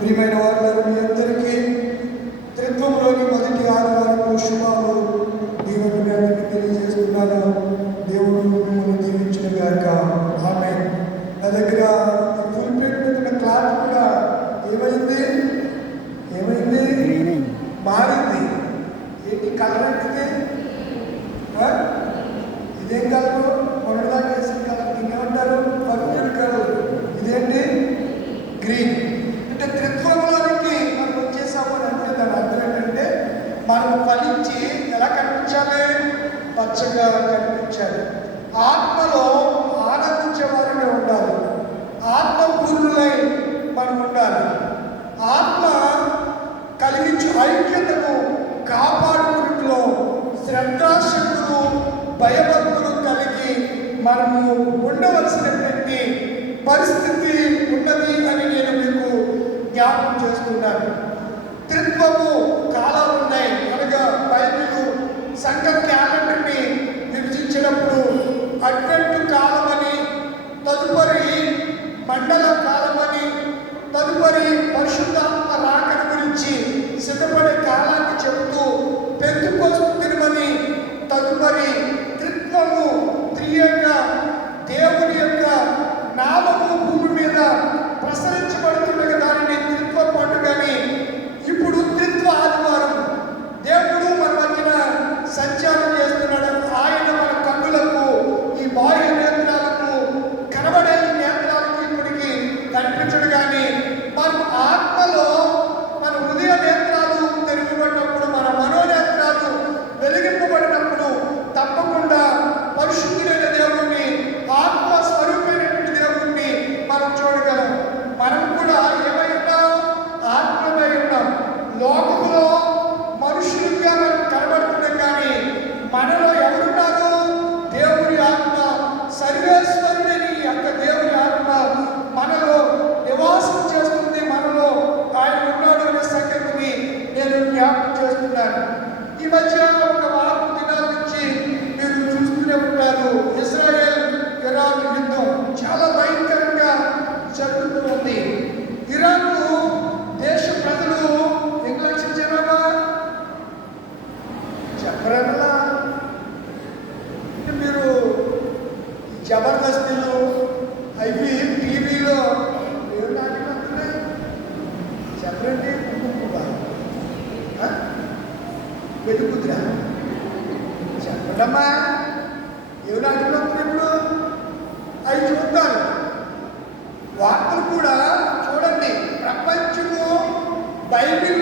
ప్రియమైన వారు మీ అందరికీ త్రిత్వంలోని మొదటి ఆదివారపు శుభాలు దేవుని మీ అందరికీ తెలియజేస్తున్నాను. దేవుడు మిమ్మల్ని దీవించిన గాక. ఆమేన్. నా దగ్గర ఫుల్ ప్లేట్ మీద క్లాత్ కూడా ఏమైంది మారింది. ఏంటి కలర్ అంటే ఇదేం కలరు? మొన్నటిదాకా వేసిన కలర్ దీన్ని ఏమంటారు? Permanent colour. ఇదేంటి? గ్రీన్. అంటే త్రిత్వంలోనికి మనం వచ్చేసామని అంటే దాని అర్థం ఏంటంటే మనం ఫలించి ఎలా కనిపించాలి? పచ్చగా కనిపించాలి. ఆత్మలో ఆనందించే వారిగా ఉండాలి. ఆత్మపూర్ణులై మనం ఉండాలి. ఆత్మ కలిగించు ఐక్యతను కాపాడుకున్నట్లో శ్రద్ధాశక్తులు భయభక్తులు కలిగి మనము ఉండవలసినటువంటి పరిస్థితి ఉన్నది అని నేను మీకు జ్ఞాపకం చేస్తున్నాను. త్రిత్వము కాలాలు ఉన్నాయి. అనగా బైబిల్ సంఘ క్యాలెండర్ని విభజించినప్పుడు అడ్వెంట్ కాలమని, తదుపరి మండల కాలమని, తదుపరి పరిశుద్ధాత్మ రాకడ గురించి సిద్ధపడే కాలాన్ని చెబుతూ పెంతెకోస్తు దినమని, తదుపరి త్రిత్వము త్రియేక దేవుని యొక్క నామము భూమి మీద ప్రసరించబడుతుండగా దానిని త్రిత్వ పండుగని, ఇప్పుడు త్రిత్వ ఆదివారం. దేవుడు మన మధ్యన సంచారం చేస్తున్నాడు. ఆయన మన కన్నులకు, ఈ బాహ్య నేత్రాలకు, కనబడే ఈ నేత్రాలకు ఇప్పటికి కనిపించడు. కానీ మన ఆత్మలో మన హృదయ నేత్రాలు తెరవబడినప్పుడు, మన మనోనేత్రాలు వెలిగింపబడినప్పుడు తప్పకుండా పరిశుద్ధుడైన దేవుణ్ణి, ఆత్మ స్వరూపమైనటువంటి దేవుణ్ణి మనం చూడగలం. మనం కూడా ఏమై ఉన్నాం? ఆత్మమై ఉన్నాం. లోకములో మనుషులుగా మనం కనబడుతున్నాం. కానీ మనలో ఎవరున్నారు? దేవుని ఆత్మ, సర్వేశ్వరుడని యొక్క దేవుని ఆత్మ మనలో నివాసం చేస్తుంది. మనలో ఆయన ఉన్నాడు అనే సంగతిని నేను జ్ఞాపకం చేస్తున్నాను. ఈ మధ్య ఒక వారం దినాల నుంచి మీరు చూస్తూనే ఉంటారు. ఇజ్రాయెల్ ఇరాన్ యుద్ధం చాలా భయంకరంగా జరుగుతుంది. ఇరాన్ దేశ ప్రజలు ఎన్ని లక్షల జనాభా చెప్పరలా. మీరు జబర్దస్తులు అవి టీవీలో ఏం నాటకం చెప్పండి. వెతుకుతురా చెప్పడమ్మా. ఏమి నాటకం ఇప్పుడు అవి చూస్తారు. వార్తలు కూడా చూడండి. ప్రపంచము బైబిల్